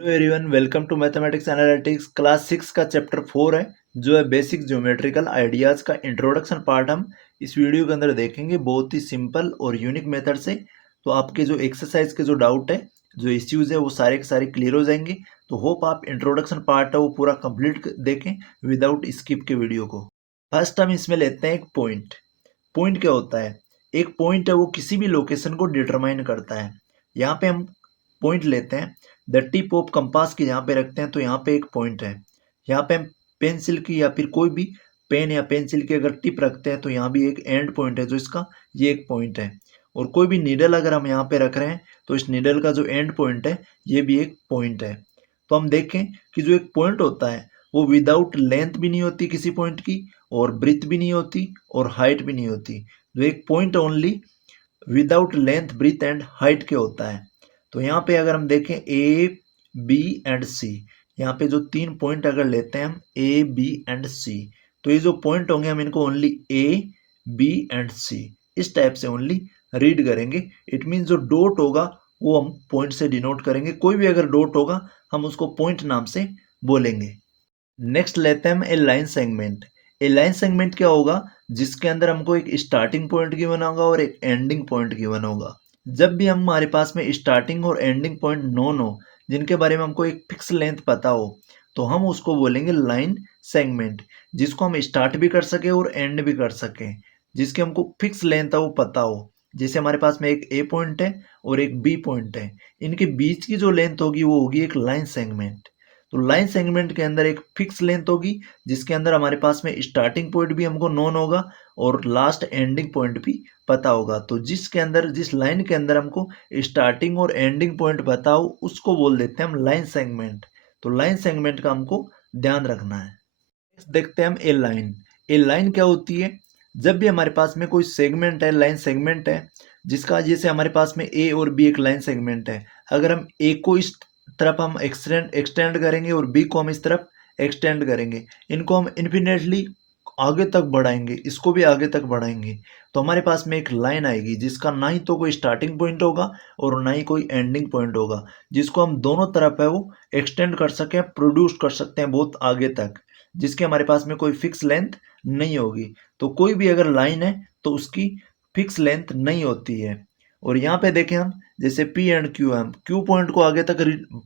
Hello everyone, welcome to mathematics analytics class 6 का chapter 4 है जो है बेसिक ज्योमेट्रिकल आइडियाज़ का इंट्रोडक्शन पार्ट। हम इस वीडियो के अंदर देखेंगे बहुत ही सिंपल और यूनिक मेथड से। तो आपके जो एक्सरसाइज के जो डाउट है, जो इश्यूज है, वो सारे के सारे क्लियर हो जाएंगे। तो होप आप इंट्रोडक्शन पार्ट है वो पूरा कंप्लीट देखें विदाउट स्किप के वीडियो को। फर्स्ट हम इसमें लेते हैं एक पॉइंट। पॉइंट क्या होता है? एक पॉइंट है वो किसी भी लोकेशन को डिटरमाइन करता है। यहाँ पे हम पॉइंट लेते हैं, द टिप ऑफ कंपास की यहाँ पे रखते हैं तो यहाँ पे एक पॉइंट है। यहाँ पे हम पेंसिल की या फिर कोई भी पेन या पेंसिल की अगर टिप रखते हैं तो यहाँ भी एक एंड पॉइंट है जो इसका ये एक पॉइंट है। और कोई भी नीडल अगर हम यहाँ पे रख रहे हैं तो इस नीडल का जो एंड पॉइंट है ये भी एक पॉइंट है। तो हम देखें कि जो एक पॉइंट होता है वो विदाउट लेंथ भी नहीं होती किसी पॉइंट की, और ब्रीथ भी नहीं होती, और हाइट भी नहीं होती। जो एक point only without length, breath and height के होता है। तो यहाँ पे अगर हम देखें ए, बी एंड सी, यहाँ पे जो तीन पॉइंट अगर लेते हैं हम ए, बी एंड सी, तो ये जो पॉइंट होंगे हम इनको ओनली ए, बी एंड सी इस टाइप से ओनली रीड करेंगे। इट मीन जो डॉट होगा वो हम पॉइंट से डिनोट करेंगे। कोई भी अगर डॉट होगा हम उसको पॉइंट नाम से बोलेंगे। नेक्स्ट लेते हैं हम ए लाइन सेगमेंट। ए लाइन सेगमेंट क्या होगा? जिसके अंदर हमको एक स्टार्टिंग पॉइंट गिवन होगा और एक एंडिंग पॉइंट गिवन होगा। जब भी हमारे पास में स्टार्टिंग और एंडिंग पॉइंट नोन हो, जिनके बारे में हमको एक फिक्स लेंथ पता हो, तो हम उसको बोलेंगे लाइन सेगमेंट। जिसको हम स्टार्ट भी कर सके और एंड भी कर सके, जिसके हमको फिक्स लेंथ है वो पता हो। जैसे हमारे पास में एक ए पॉइंट है और एक बी पॉइंट है, इनके बीच की जो लेंथ होगी वो होगी एक लाइन सेगमेंट। तो लाइन सेगमेंट के अंदर एक फिक्स लेंथ होगी जिसके अंदर हमारे पास में स्टार्टिंग पॉइंट भी हमको नोन होगा और लास्ट एंडिंग पॉइंट भी पता होगा। तो जिसके अंदर, जिस लाइन के अंदर हमको स्टार्टिंग और एंडिंग पॉइंट पता हो, उसको बोल देते हैं हम लाइन सेगमेंट। तो लाइन सेगमेंट का हमको ध्यान रखना है। देखते हैं हम ए लाइन। ए लाइन क्या होती है? जब भी हमारे पास में कोई सेगमेंट है, लाइन सेगमेंट है, जिसका जैसे हमारे पास में ए और बी एक लाइन सेगमेंट है, अगर हम ए को इस तरफ हम एक्सटेंड एक्सटेंड करेंगे और बी को हम इस तरफ एक्सटेंड करेंगे, इनको हम इन्फिनेटली आगे तक बढ़ाएंगे, इसको भी आगे तक बढ़ाएंगे, तो हमारे पास में एक लाइन आएगी जिसका ना ही तो कोई स्टार्टिंग पॉइंट होगा और ना ही कोई एंडिंग पॉइंट होगा, जिसको हम दोनों तरफ है वो एक्सटेंड कर सकें, प्रोड्यूस कर सकते हैं बहुत आगे तक, जिसके हमारे पास में कोई फिक्स लेंथ नहीं होगी। तो कोई भी अगर लाइन है तो उसकी फिक्स लेंथ नहीं होती है। और यहाँ पे देखें हम, जैसे P एंड Q, हम Q पॉइंट को आगे तक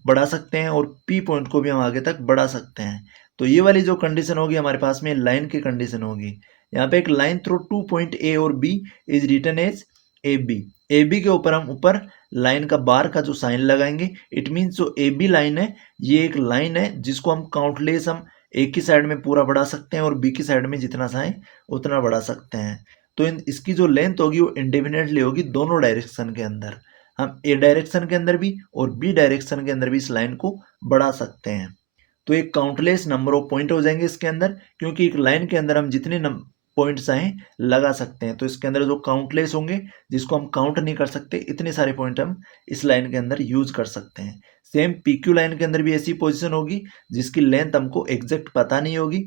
बढ़ा सकते हैं और P पॉइंट को भी हम आगे तक बढ़ा सकते हैं। तो ये वाली जो कंडीशन होगी हमारे पास में लाइन की कंडीशन होगी। यहाँ पे एक line through two point A और B is written as A B. A B के ऊपर हम ऊपर लाइन का बार का जो साइन लगाएंगे, इट मीन्स जो ए बी लाइन है ये एक लाइन है जिसको हम काउंटलेस, हम एक ही साइड में पूरा बढ़ा सकते हैं और बी की साइड में जितना चाहें उतना बढ़ा सकते हैं। तो इसकी जो लेंथ होगी वो इंडिपेंडेंटली होगी दोनों डायरेक्शन के अंदर। हम ए डायरेक्शन के अंदर भी और बी डायरेक्शन के अंदर भी इस लाइन को बढ़ा सकते हैं। तो एक काउंटलेस नंबर ऑफ पॉइंट हो जाएंगे इसके अंदर, क्योंकि एक लाइन के अंदर हम जितने पॉइंट चाहें लगा सकते हैं। तो इसके अंदर जो काउंटलेस होंगे, जिसको हम काउंट नहीं कर सकते, इतने सारे पॉइंट हम इस लाइन के अंदर यूज कर सकते हैं। सेम पीक्यू लाइन के अंदर भी ऐसी पोजीशन होगी जिसकी लेंथ हमको एग्जैक्ट पता नहीं होगी,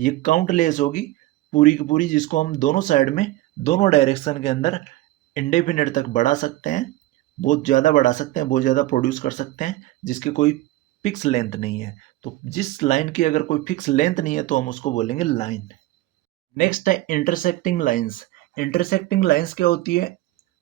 ये काउंटलेस होगी पूरी की पूरी, जिसको हम दोनों साइड में, दोनों डायरेक्शन के अंदर इंडेफिनेट तक बढ़ा सकते हैं, बहुत ज़्यादा बढ़ा सकते हैं, बहुत ज़्यादा प्रोड्यूस कर सकते हैं, जिसकी कोई फिक्स लेंथ नहीं है। तो जिस लाइन की अगर कोई फिक्स लेंथ नहीं है तो हम उसको बोलेंगे लाइन। नेक्स्ट है इंटरसेक्टिंग लाइंस। इंटरसेक्टिंग लाइंस क्या होती है?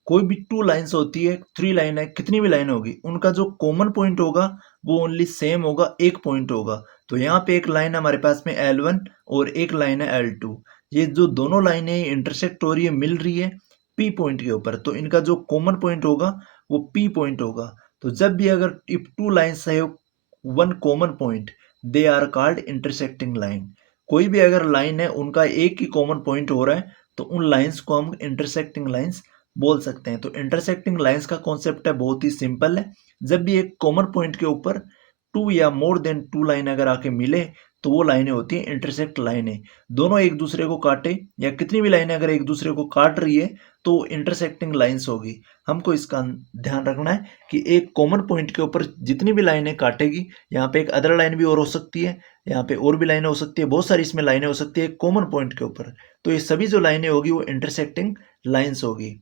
कोई भी टू लाइंस होती है, थ्री लाइन है, कितनी भी लाइन होगी, उनका जो कॉमन पॉइंट होगा वो ओनली सेम होगा, एक पॉइंट होगा। तो यहाँ पे एक लाइन है हमारे पास में L1 और एक लाइन है L2। ये जो दोनों लाइनें इंटरसेक्ट हो रही है, मिल रही है P पॉइंट के ऊपर, तो इनका जो कॉमन पॉइंट होगा वो P पॉइंट होगा। तो जब भी अगर इफ टू लाइन्स है one common point, they are called intersecting line. कोई भी अगर लाइन है उनका एक ही कॉमन पॉइंट हो रहा है तो उन लाइंस को हम इंटरसेक्टिंग लाइंस बोल सकते हैं। तो इंटरसेक्टिंग लाइंस का कॉन्सेप्ट है बहुत ही सिंपल है। जब भी एक कॉमन पॉइंट के ऊपर टू या मोर देन टू लाइन अगर आके मिले तो वो लाइनें होती हैं इंटरसेक्ट लाइनें। दोनों एक दूसरे को काटे या कितनी भी लाइनें अगर एक दूसरे को काट रही है तो इंटरसेक्टिंग लाइंस होगी। हमको इसका ध्यान रखना है कि एक कॉमन पॉइंट के ऊपर जितनी भी लाइनें काटेगी, यहाँ पे एक अदर लाइन भी और हो सकती है, यहाँ पे और भी लाइनें हो सकती है, बहुत सारी इसमें लाइनें हो सकती है कॉमन पॉइंट के ऊपर, तो ये सभी जो लाइनें होगी वो इंटरसेक्टिंग लाइंस होगी।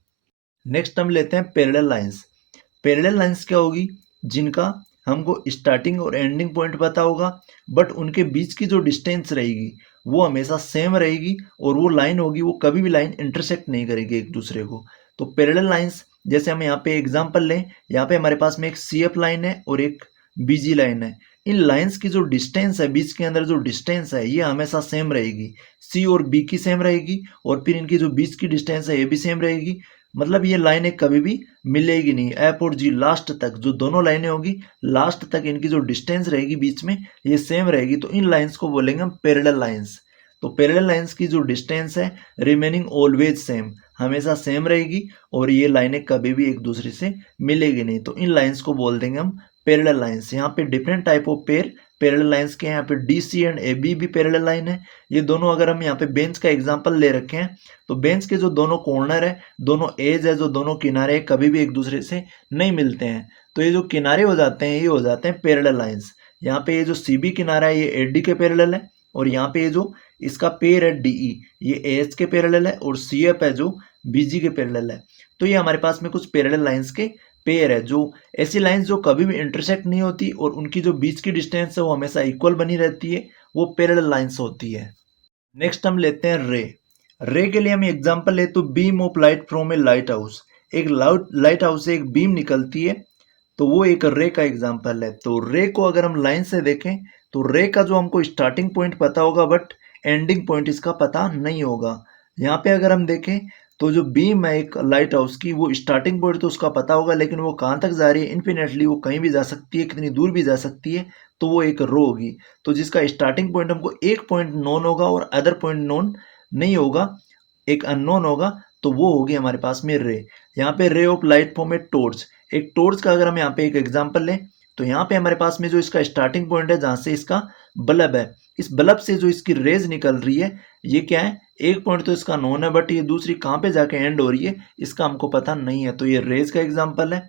नेक्स्ट हम लेते हैं पैरेलल लाइंस। पैरेलल लाइंस क्या होगी? जिनका हमको स्टार्टिंग और एंडिंग पॉइंट पता होगा, बट उनके बीच की जो डिस्टेंस रहेगी वो हमेशा सेम रहेगी, और वो लाइन होगी वो कभी भी लाइन इंटरसेक्ट नहीं करेगी एक दूसरे को। तो पैरेलल लाइंस, जैसे हम यहाँ पे एग्जांपल लें, यहाँ पे हमारे पास में एक सी एफ लाइन है और एक बीजी लाइन है। इन लाइंस की जो डिस्टेंस है, बीच के अंदर जो डिस्टेंस है, ये हमेशा सेम रहेगी। सी और बी की सेम रहेगी, और फिर इनकी जो बीच की डिस्टेंस है ये भी सेम रहेगी। मतलब ये लाइनें कभी भी मिलेगी नहीं। एफ और जी लास्ट तक जो दोनों लाइनें होगी, लास्ट तक इनकी जो डिस्टेंस रहेगी बीच में ये सेम रहेगी। तो इन लाइंस को बोलेंगे हम पैरेलल लाइंस। तो पैरेलल लाइंस की जो डिस्टेंस है रिमेनिंग ऑलवेज सेम, हमेशा सेम रहेगी, और ये लाइनें कभी भी एक दूसरे से मिलेगी नहीं। तो इन लाइंस को बोल देंगे हम पैरेलल लाइंस। यहाँ पे different type of parallel lines के, यहाँ पे D C and A B भी पैरेलल लाइन है। ये दोनों, अगर हम यहाँ पे बेंच का एग्जांपल ले रखे हैं, तो बेंच के जो दोनों कॉर्नर है, दोनों एज है, जो दोनों किनारे कभी भी एक दूसरे से नहीं मिलते हैं। तो ये जो किनारे हो जाते हैं ये हो जाते हैं पैरेलल लाइंस। यहाँ पे ये जो सी बी किनारा है ये ए डी के पैरेलल है, और यहाँ पे ये जो इसका पेयर है डी ई, ये ए एच के पैरेलल है, और सी एफ है जो बी जी के पैरेलल है। तो ये हमारे पास में कुछ पैरेलल लाइंस के पेयर है, जो ऐसी लाइंस जो कभी भी इंटरसेक्ट नहीं होती और उनकी जो बीच की डिस्टेंस है वो हमेशा इक्वल बनी रहती है, वो पैरेलल लाइंस होती है। नेक्स्ट हम लेते हैं रे। रे के लिए हम एग्जांपल ले तो beam of light from A light house. एक लाइट हाउस से एक बीम निकलती है, तो वो एक रे का एग्जांपल है। तो रे को अगर हम लाइन से देखें तो रे का जो हमको स्टार्टिंग पॉइंट पता होगा, बट एंडिंग पॉइंट इसका पता नहीं होगा। यहाँ पे अगर हम देखें तो जो बीम है एक लाइट हाउस की, वो स्टार्टिंग पॉइंट तो उसका पता होगा, लेकिन वो कहाँ तक जा रही है इन्फिनेटली, वो कहीं भी जा सकती है, कितनी दूर भी जा सकती है, तो वो एक रो होगी। तो जिसका स्टार्टिंग पॉइंट हमको एक पॉइंट नोन होगा और अदर पॉइंट नोन नहीं होगा, एक अननोन होगा, तो वो होगी हमारे पास में रे। यहाँ पे ray of light from a torch. एक टॉर्च का अगर हम यहाँ पे एक एग्जांपल लें, तो यहाँ पे हमारे पास में जो इसका स्टार्टिंग पॉइंट है, जहाँ से इसका बल्ब है, इस बल्ब से जो इसकी रेज निकल रही है, ये क्या है, एक पॉइंट तो इसका नोन है, बट ये दूसरी कहाँ पे जाके एंड हो रही है इसका हमको पता नहीं है। तो ये रेज का एग्जाम्पल है।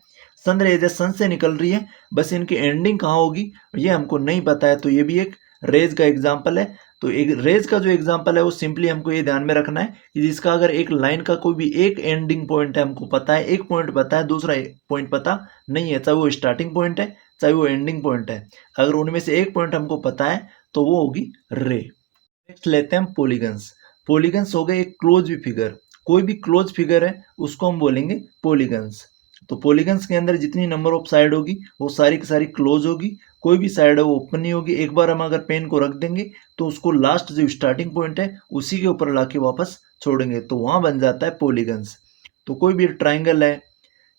सन रेज है, सन से निकल रही है, बस इनकी एंडिंग कहाँ होगी ये हमको नहीं पता है, तो ये भी एक रेज का एग्जाम्पल है। तो एक रेज का जो एग्जाम्पल है वो सिंपली हमको ये ध्यान में रखना है कि जिसका अगर एक लाइन का कोई भी एक एंडिंग पॉइंट है हमको पता है, एक पॉइंट पता है, दूसरा पॉइंट पता नहीं है, चाहे वो स्टार्टिंग पॉइंट है चाहे वो एंडिंग पॉइंट है, अगर उनमें से एक पॉइंट हमको पता है तो वो होगी रे। नेक्स्ट लेते हैं हम पॉलीगन्स। पॉलीगन्स हो गए एक क्लोज फिगर। कोई भी क्लोज फिगर है उसको हम बोलेंगे पॉलीगन्स। तो पॉलीगन्स के अंदर जितनी नंबर ऑफ साइड होगी वो सारी की सारी क्लोज होगी, कोई भी साइड है वो ओपन नहीं होगी। एक बार हम अगर पेन को रख देंगे तो उसको लास्ट जो स्टार्टिंग पॉइंट है उसी के ऊपर लाके वापस छोड़ेंगे, तो वहां बन जाता है पॉलीगन्स। तो कोई भी ट्राइंगल है,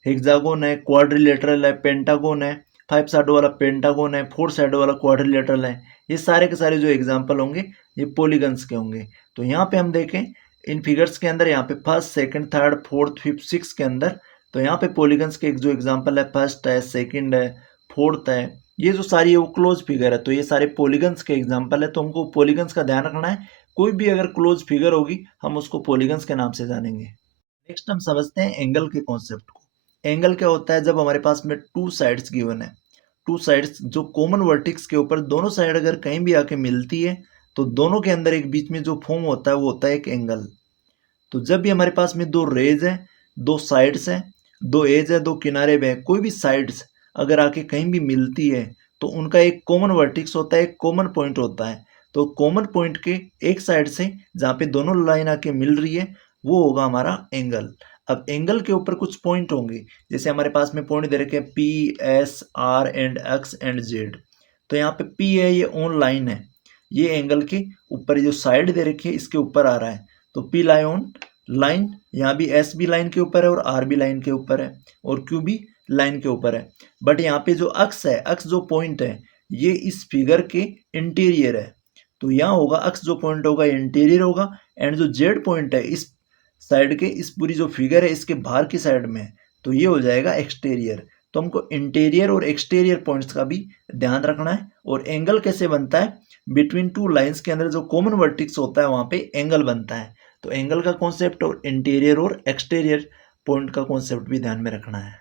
हेक्सागोन है, क्वाड्रिलेटरल है, पेंटागोन है, 5 साइड वाला पेंटागोन है, 4 साइड वाला क्वाड्रिलेटरल है, ये सारे के सारे जो एग्जाम्पल होंगे ये पॉलीगन्स के होंगे। तो यहाँ पे हम देखें इन फिगर्स के अंदर, यहाँ पे first second third fourth fifth six के अंदर, तो यहाँ पे पॉलीगन्स के एक जो एग्जाम्पल है, फर्स्ट है, सेकंड है, फोर्थ है, ये जो सारी है वो क्लोज फिगर है, तो ये सारे पॉलीगन्स के एग्जाम्पल है। तो हमको पॉलीगन्स का ध्यान रखना है, कोई भी अगर क्लोज फिगर होगी हम उसको पॉलीगन्स के नाम से जानेंगे। नेक्स्ट हम समझते हैं एंगल के कॉन्सेप्ट को। एंगल क्या होता है, जब हमारे पास में टू साइड्स गिवन है, टू साइड्स जो कॉमन वर्टिक्स के ऊपर दोनों साइड अगर कहीं भी आके मिलती है, तो दोनों के अंदर एक बीच में जो फॉर्म होता है वो होता है एक एंगल। तो जब भी हमारे पास में दो रेज है, दो साइड्स है, दो एज है, दो किनारे पे है, कोई भी साइड्स अगर आके कहीं भी मिलती है तो उनका एक कॉमन वर्टिक्स होता है, एक कॉमन पॉइंट होता है। तो कॉमन पॉइंट के एक साइड से जहाँ पे दोनों लाइन आके मिल रही है वो होगा हमारा एंगल। अब एंगल के ऊपर कुछ पॉइंट होंगे, जैसे हमारे पास में पॉइंट दे रखे हैं P S R and x and Z. तो यहाँ पे पी है, ये ऑन लाइन है, ये एंगल के ऊपर जो साइड दे रखी है इसके ऊपर आ रहा है, तो पी लाई ऑन लाइन, यहाँ भी एस भी लाइन के ऊपर है और आर भी लाइन के ऊपर है और क्यू भी लाइन के ऊपर है। बट यहाँ पे जो अक्स है, अक्स जो पॉइंट है, ये इस फिगर के इंटीरियर है, तो यहाँ होगा अक्स जो पॉइंट होगा इंटीरियर होगा, एंड जो जेड पॉइंट है इस साइड के, इस पूरी जो फिगर है इसके बाहर की साइड में है, तो ये हो जाएगा एक्सटीरियर। तो हमको इंटीरियर और एक्सटीरियर पॉइंट्स का भी ध्यान रखना है। और एंगल कैसे बनता है, बिटवीन टू लाइंस के अंदर जो कॉमन वर्टिक्स होता है वहां पे एंगल बनता है। तो एंगल का कॉन्सेप्ट और इंटीरियर और एक्सटीरियर पॉइंट का कॉन्सेप्ट भी ध्यान में रखना है।